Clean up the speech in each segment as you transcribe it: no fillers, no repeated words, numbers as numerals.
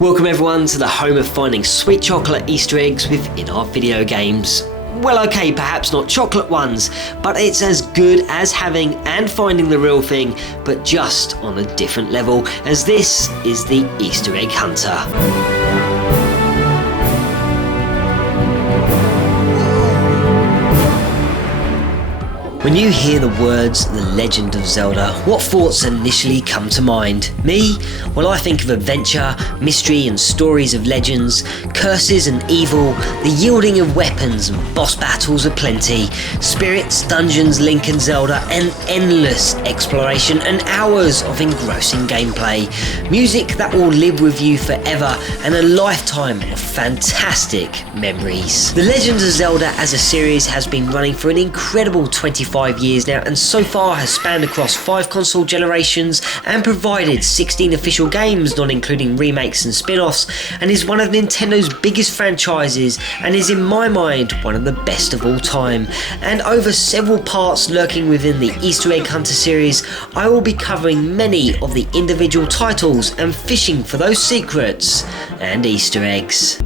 Welcome everyone to the home of finding sweet chocolate Easter eggs within our video games. Well, okay, perhaps not chocolate ones, but it's as good as having and finding the real thing, but just on a different level, as this is the Easter Egg Hunter. When you hear the words The Legend of Zelda, what thoughts initially come to mind? Me? Well, I think of adventure, mystery and stories of legends, curses and evil, the yielding of weapons and boss battles aplenty, spirits, dungeons, Link and Zelda, and endless exploration and hours of engrossing gameplay. Music that will live with you forever and a lifetime of fantastic memories. The Legend of Zelda as a series has been running for an incredible 25 years now, and so far has spanned across 5 console generations and provided 16 official games, not including remakes and spin-offs, and is one of Nintendo's biggest franchises and is in my mind one of the best of all time. And over several parts lurking within the Easter Egg Hunter series, I will be covering many of the individual titles and fishing for those secrets and Easter eggs.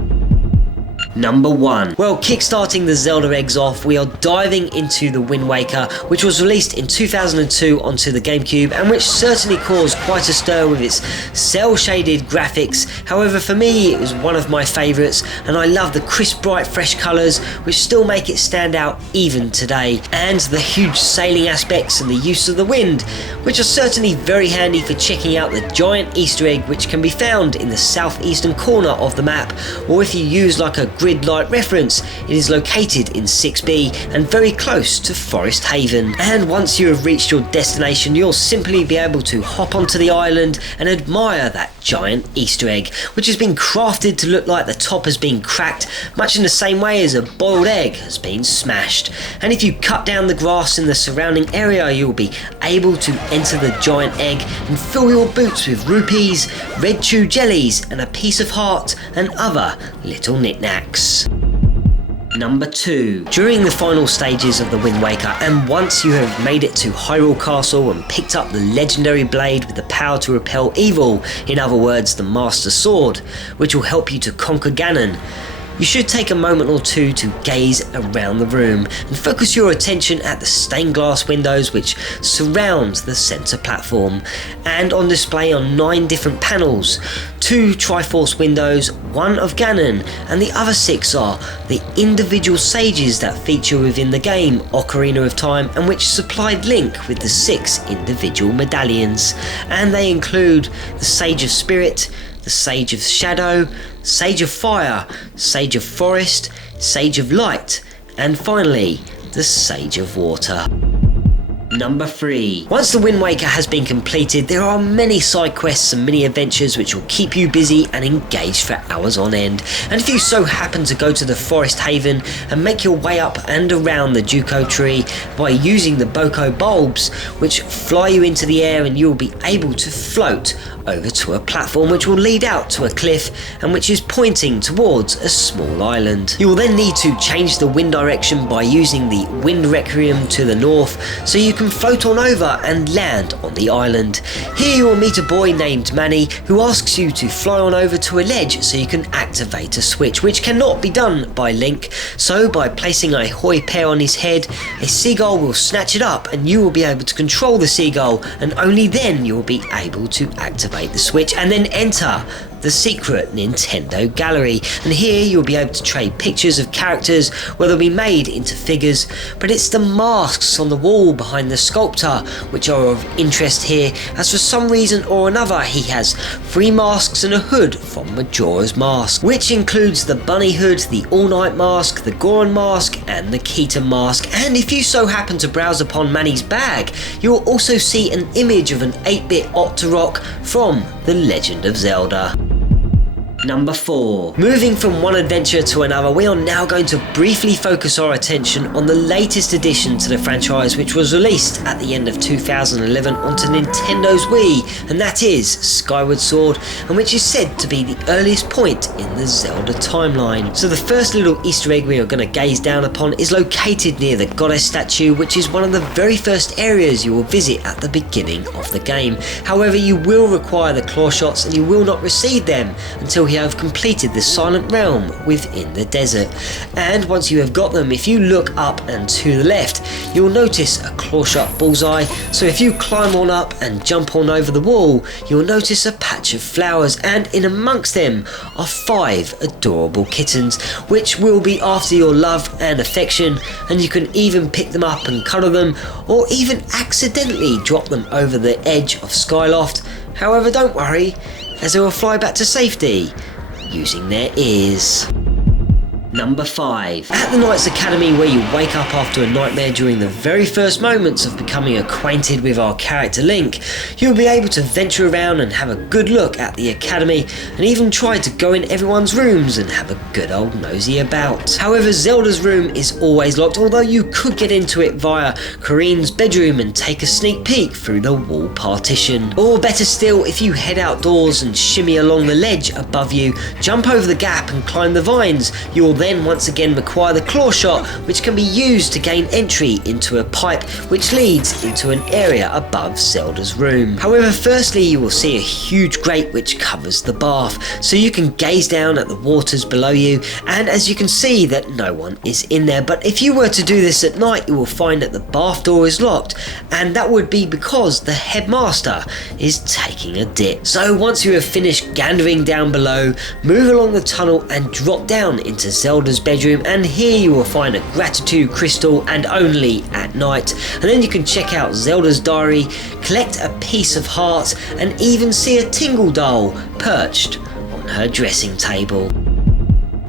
Number 1. Well, kickstarting the Zelda eggs off, we are diving into the Wind Waker, which was released in 2002 onto the GameCube and which certainly caused quite a stir with its cel-shaded graphics. However, for me it was one of my favourites, and I love the crisp, bright, fresh colours which still make it stand out even today, and the huge sailing aspects and the use of the wind, which are certainly very handy for checking out the giant Easter egg which can be found in the southeastern corner of the map, or if you use like a grid-like reference, it is located in 6B and very close to Forest Haven. And once you have reached your destination, you'll simply be able to hop onto the island and admire that giant Easter egg, which has been crafted to look like the top has been cracked, much in the same way as a boiled egg has been smashed. And if you cut down the grass in the surrounding area, you'll be able to enter the giant egg and fill your boots with rupees, red chew jellies, and a piece of heart and other little knickknacks. Number 2. During the final stages of the Wind Waker, and once you have made it to Hyrule Castle and picked up the legendary blade with the power to repel evil, in other words the Master Sword, which will help you to conquer Ganon, you should take a moment or two to gaze around the room and focus your attention at the stained glass windows which surround the centre platform, and on display are 9 different panels, 2 Triforce windows, 1 of Ganon, and the other 6 are the individual sages that feature within the game Ocarina of Time, and which supplied Link with the 6 individual medallions, and they include the Sage of Spirit, the Sage of Shadow, Sage of Fire, Sage of Forest, Sage of Light, and finally, the Sage of Water. Number 3. Once the Wind Waker has been completed, there are many side quests and mini adventures which will keep you busy and engaged for hours on end. And if you so happen to go to the Forest Haven and make your way up and around the Juko tree by using the Boko bulbs, which fly you into the air, and you will be able to float over to a platform which will lead out to a cliff and which is pointing towards a small island. You will then need to change the wind direction by using the Wind Requiem to the north, so you can float on over and land on the island. Here you will meet a boy named Manny who asks you to fly on over to a ledge so you can activate a switch, which cannot be done by Link. So by placing a hoi pear on his head, a seagull will snatch it up and you will be able to control the seagull, and only then you will be able to activate the switch and then enter the secret Nintendo gallery. And here you'll be able to trade pictures of characters where they'll be made into figures, but it's the masks on the wall behind the sculptor which are of interest here, as for some reason or another he has 3 masks and a hood from Majora's Mask, which includes the Bunny hood, the All Night mask, the Goron mask, and the Keaton mask. And if you so happen to browse upon Manny's bag, you will also see an image of an 8-bit Octorok from The Legend of Zelda. Number 4. Moving from one adventure to another, we are now going to briefly focus our attention on the latest addition to the franchise, which was released at the end of 2011 onto Nintendo's Wii, and that is Skyward Sword, and which is said to be the earliest point in the Zelda timeline. So the first little Easter egg we are going to gaze down upon is located near the goddess statue, which is one of the very first areas you will visit at the beginning of the game. However, you will require the claw shots and you will not receive them until you have completed the silent realm within the desert. And once you have got them, if you look up and to the left, you will notice a claw shot bullseye. So if you climb on up and jump on over the wall, you will notice a patch of flowers, and in amongst them are 5 adorable kittens, which will be after your love and affection, and you can even pick them up and cuddle them, or even accidentally drop them over the edge of Skyloft. However, don't worry, as they will fly back to safety using their ears. Number 5. At the Knights Academy, where you wake up after a nightmare during the very first moments of becoming acquainted with our character Link, you'll be able to venture around and have a good look at the academy, and even try to go in everyone's rooms and have a good old nosy about. However, Zelda's room is always locked, although you could get into it via Corrine's bedroom and take a sneak peek through the wall partition. Or better still, if you head outdoors and shimmy along the ledge above you, jump over the gap and climb the vines, you'll then once again require the claw shot, which can be used to gain entry into a pipe which leads into an area above Zelda's room. However, firstly you will see a huge grate which covers the bath, so you can gaze down at the waters below you, and as you can see that no one is in there. But if you were to do this at night, you will find that the bath door is locked, and that would be because the headmaster is taking a dip. So once you have finished gandering down below, move along the tunnel and drop down into Zelda's bedroom, and here you will find a gratitude crystal, and only at night. And then you can check out Zelda's diary, collect a piece of heart, and even see a Tingle doll perched on her dressing table.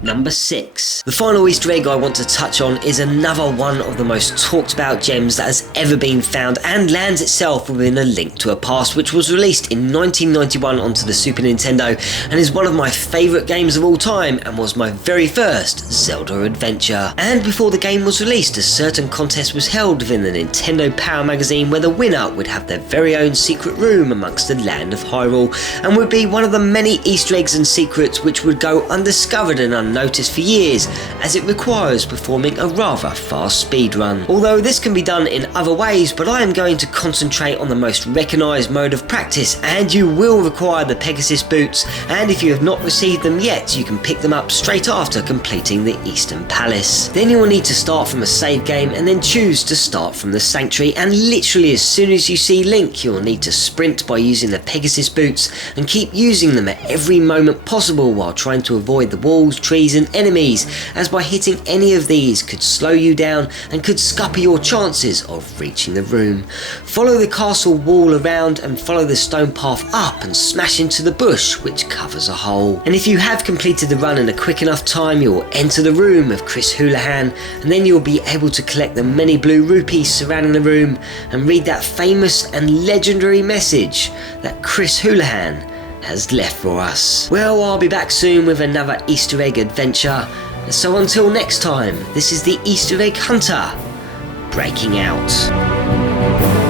Number 6. The final Easter egg I want to touch on is another one of the most talked about gems that has ever been found, and lands itself within A Link to a Past, which was released in 1991 onto the Super Nintendo, and is one of my favourite games of all time, and was my very first Zelda adventure. And before the game was released, a certain contest was held within the Nintendo Power magazine, where the winner would have their very own secret room amongst the land of Hyrule, and would be one of the many Easter eggs and secrets which would go undiscovered and unnoticed for years, as it requires performing a rather fast speed run. Although this can be done in other ways, but I am going to concentrate on the most recognised mode of practice, and you will require the Pegasus boots, and if you have not received them yet, you can pick them up straight after completing the Eastern Palace. Then you will need to start from a save game and then choose to start from the Sanctuary, and literally as soon as you see Link, you will need to sprint by using the Pegasus boots and keep using them at every moment possible while trying to avoid the walls, trees and enemies, as by hitting any of these could slow you down and could scupper your chances of reaching the room. Follow the castle wall around and follow the stone path up and smash into the bush which covers a hole. And if you have completed the run in a quick enough time, you will enter the room of Chris Houlihan, and then you will be able to collect the many blue rupees surrounding the room and read that famous and legendary message that Chris Houlihan has left for us. Well, I'll be back soon with another Easter egg adventure, so until next time, this is the Easter egg hunter breaking out.